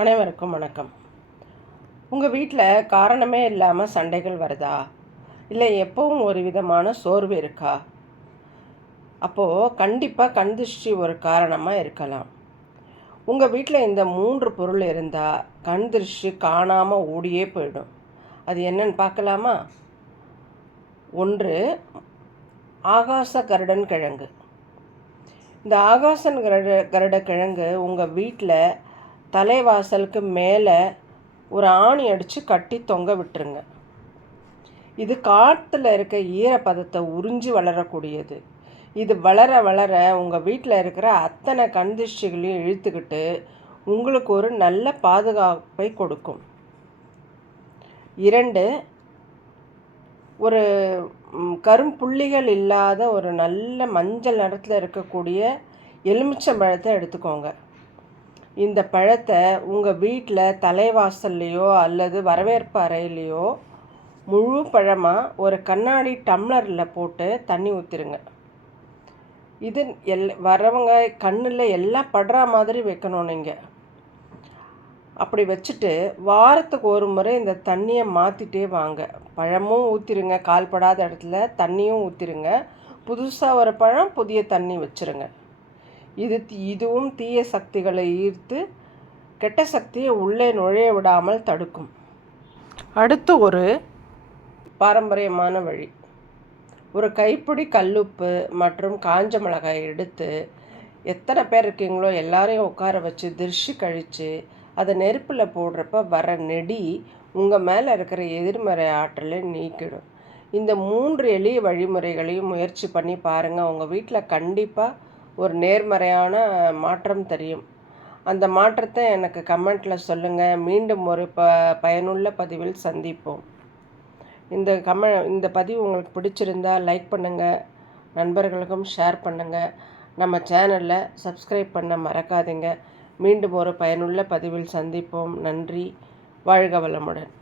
அனைவருக்கும் வணக்கம். உங்கள் வீட்டில் காரணமே இல்லாமல் சண்டைகள் வருதா? இல்லை எப்பவும் ஒரு விதமான சோர்வு இருக்கா? அப்போது கண்டிப்பாக கண் திருஷ்டி ஒரு காரணமாக இருக்கலாம். உங்கள் வீட்டில் இந்த 3 பொருள் இருந்தால் கண் திருஷ்டி காணாமல் ஓடியே போயிடும். அது என்னன்னு பார்க்கலாமா? 1, ஆகாச கருடன் கிழங்கு. இந்த ஆகாசன் கருட கிழங்கு உங்கள் வீட்டில் தலைவாசலுக்கு மேலே ஒரு ஆணி அடித்து கட்டி தொங்க விட்டுருங்க. இது காற்றுல இருக்க ஈரப்பதத்தை உறிஞ்சி வளரக்கூடியது. இது வளர வளர உங்கள் வீட்டில் இருக்கிற அத்தனை கண் திருஷ்டிகளையும் இழுத்துக்கிட்டு உங்களுக்கு ஒரு நல்ல பாதுகாப்பை கொடுக்கும். 2, ஒரு கரும்புள்ளிகள் இல்லாத ஒரு நல்ல மஞ்சள் நிறத்தில் இருக்கக்கூடிய எலுமிச்சம்பழத்தை எடுத்துக்கோங்க. இந்த பழத்தை உங்கள் வீட்டில் தலைவாசல்லையோ அல்லது வரவேற்பு அறையிலையோ முழு பழமாக ஒரு கண்ணாடி டம்ளரில் போட்டு தண்ணி ஊற்றிடுங்க. இது வரவங்க கண்ணில் எல்லாம் படுற மாதிரி வைக்கணும். நீங்கள் அப்படி வச்சுட்டு வாரத்துக்கு ஒரு முறை இந்த தண்ணியை மாற்றிட்டே வாங்க. பழமும் ஊற்றிடுங்க, கால்படாத இடத்துல தண்ணியும் ஊற்றிடுங்க. புதுசாக ஒரு பழம், புதிய தண்ணி வச்சுருங்க. இதுவும் தீய சக்திகளை ஈர்த்து கெட்ட சக்தியை உள்ளே நுழைய விடாமல் தடுக்கும். அடுத்து ஒரு பாரம்பரியமான வழி. ஒரு கைப்பிடி கல்லுப்பு மற்றும் காஞ்ச மிளகாய் எடுத்து எத்தனை பேர் இருக்கீங்களோ எல்லாரையும் உட்கார வச்சு திருஷ்டி கழித்து அதை நெருப்பில் போடுறப்ப வர நெடி உங்கள் மேலே இருக்கிற எதிர்மறை ஆற்றலை நீக்கிடும். இந்த 3 எளிய வழிமுறைகளையும் முயற்சி பண்ணி பாருங்கள். உங்கள் வீட்டில் கண்டிப்பாக ஒரு நேர்மறையான மாற்றம் தெரியும். அந்த மாற்றத்தை எனக்கு கமெண்ட்டில் சொல்லுங்கள். மீண்டும் ஒரு பயனுள்ள பதிவில் சந்திப்போம். இந்த பதிவு உங்களுக்கு பிடிச்சிருந்தால் லைக் பண்ணுங்கள், நண்பர்களுக்கும் ஷேர் பண்ணுங்கள். நம்ம சேனலில் சப்ஸ்கிரைப் பண்ண மறக்காதீங்க. மீண்டும் ஒரு பயனுள்ள பதிவில் சந்திப்போம். நன்றி. வாழ்க வளமுடன்.